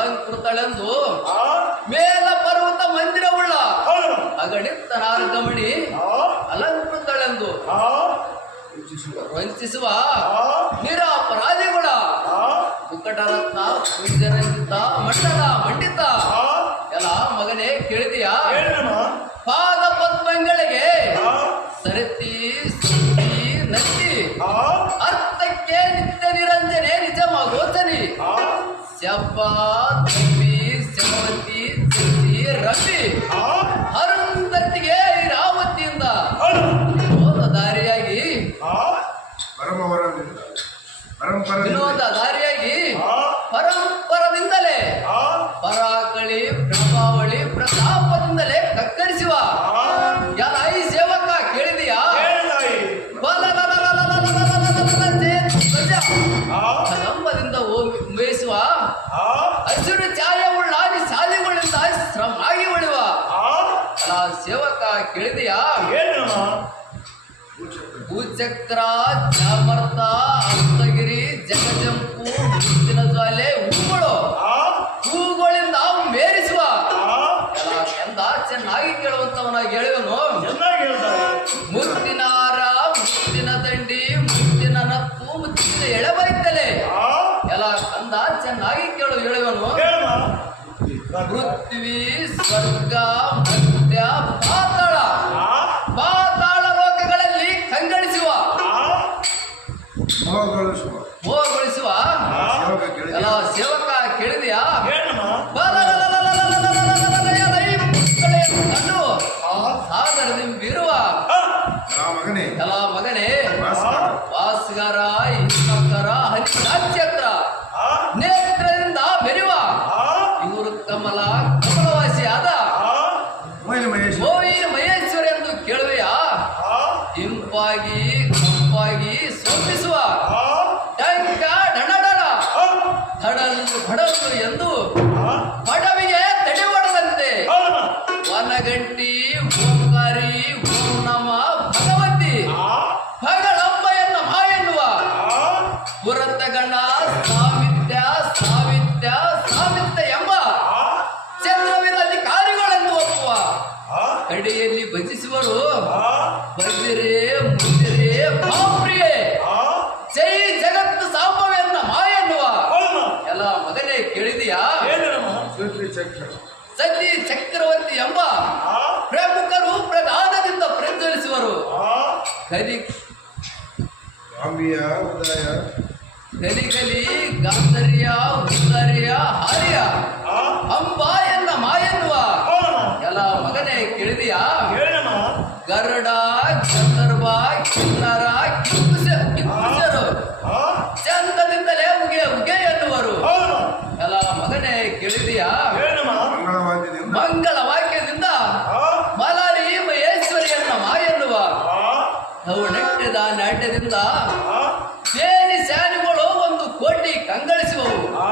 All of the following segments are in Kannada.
ಅಲಂಕೃತಳೆಂದು ಆ? ಮೇಲ ಪರ್ವತ ಮಂದಿರವುಳ್ಳ ಅಗಣಿತ ನಾರಗಮಣಿ ಆ? ಅಲಂಕೃತಳೆಂದು ಆ? ವಂಚಿಸುವ ಆ? ನಿರಾಪರಾಧಿಗಳ. ಪೂಜ್ಯರಂಜಿತ ಮಂಡಲ ಮಂಡಿತ. शपा रवि ಅಲ್ಲ ಸೇವಕ ಕೇಳಿದೆಯಾ? ಭೂಚಕ್ರ ಜಾಮರ್ತ ಅಂತಗಿರಿ ಜಗಜಂಪು ಮುತ್ತಿನ ಜ್ವಾಲೆ ಹೂಗಳು. ಆ? ಹೂಗಳಿಂದ ಮೇರಿಸುವ. ಆ? ಎಂದ ಚೆನ್ನಾಗಿ ಕೇಳುವಂತವನಾಗಿ ಹೇಳುವನು. ಚೆನ್ನಾಗಿ ಕೇಳು ಹೇಳುವನು ಪೃಥ್ವಿ ಸ್ವರ್ಗ ಮಧ್ಯ ಪಾತಾಳ ಆ ಪಾತಾಳ ಲೋಕಗಳಲ್ಲಿ ಕಂಗಳಿಸುವ ಮೋಹಗೊಳಿಸುವ ಎಲ್ಲ ಸೇವಕ ಕೇಳಿದೆಯಾ ಮಗನೇ ಎಲ್ಲ ಮಗನೇ ವಾಸಗಾರ ಹರಿರಾಜ್ಯತ್ರ ಆ ನೇತ್ರದಿಂದ ಮೆರೆಯುವ ಆ? ಇವರು ಕಮಲ ಕಮಲವಾಸಿಯಾದ ಗೋವಿನ ಮಹೇಶ್ವರ ಎಂದು ಕೇಳುವೆಯ? ಇಂಪಾಗಿ ಕಂಪಾಗಿ ಸೋಪಿಸುವ ಟಂಕ ಡಣಡಣ ಹಡಲು ಹಡಲು ಎಂದು ಪಡವಿಗೆ ತಡೆ ಹೊಡೆದಂತೆ ಹೌದಮ್ಮ. ವನಗಂಟಿ ಆ? ಕಡೆಯಲ್ಲಿ ಭಜಿಸುವರು ಮುಜಿರೆ ಭಾಪ್ರಿಯೇ ಆ? ಜೈ ಜಗತ್ತು ಸಾಂಬವೆನ್ನ ಮಾಯನ್ನುವ ಎಲ್ಲ ಮಗನೇ ಕೇಳಿದೆಯಾ? ಸತಿ ಚಕ್ರವರ್ತಿ ಎಂಬ ಆ? ಪ್ರಮುಖರು ಪ್ರಧಾನದಿಂದ ಪ್ರಜ್ವಲಿಸುವರು. ಕಲಿ ಸ್ವಾಮಿಯ ಉದಯ. ಗಾಂಧರಿಯ ಗಾಂಧರ್ಯ ಉದರ್ಯ ಆ ಸೇನಿ ಸ್ಯಾನಿಗಳು ಒಂದು ಕೋಟಿ ಕಂಗಳಿಸುವವು. ಆ.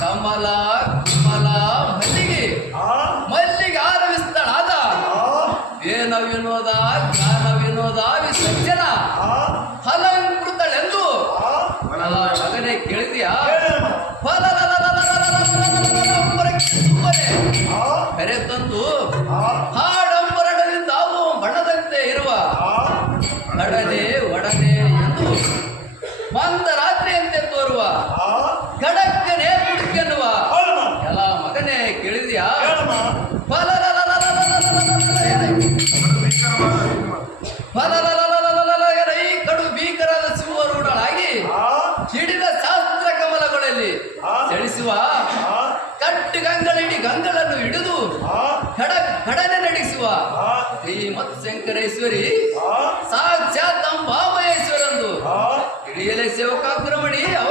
ಕಮಲ ಕುಮಲ ಮಲ್ಲಿಗೆ. ಆ. ಮಲ್ಲಿಗೆ ಆರವಿಸ್ತಳಾದ ಆ. ವೇನ ವಿನೋದ ಗಾನ ವಿನೋದ ವಿಸರ್ಜನ. ಆ. ಅಲ್ಲ, ಮಗನೇ ಕೇಳಿದ್ಯಾ ಏನಮ್ಮ ಸುಮ್ಮನೆ ಆ. ಕರೆ ತಂದು ಆ ಹಾಡಂಬರಣದಿಂದ ಅವು ಬಣದಂತೆ ಇರುವ ಆ ಹಿಡಿದ ಶಾಸ್ತ್ರ ಕಮಲಗಳಲ್ಲಿ ಚಲಿಸುವ ಕಟ್ಟು ಗಂಗಳಿಡಿ ಗಂಗಳನ್ನು ಹಿಡಿದು ಆ. ಕಡ ಕಡನೆ ನಡೆಸುವ ಶ್ರೀಮತ್ ಶಂಕರೇಶ್ವರಿ ಸಾಕ್ಷಾತ್ ಅಂಬಾಮಹೇಶ್ವರಂದು ಹಿಡಿಯಲೇ ಸೇವಕಾಕ್ರಮಣಿ ಸೇವಕಾಗ್ರಮಣಿ ಅವ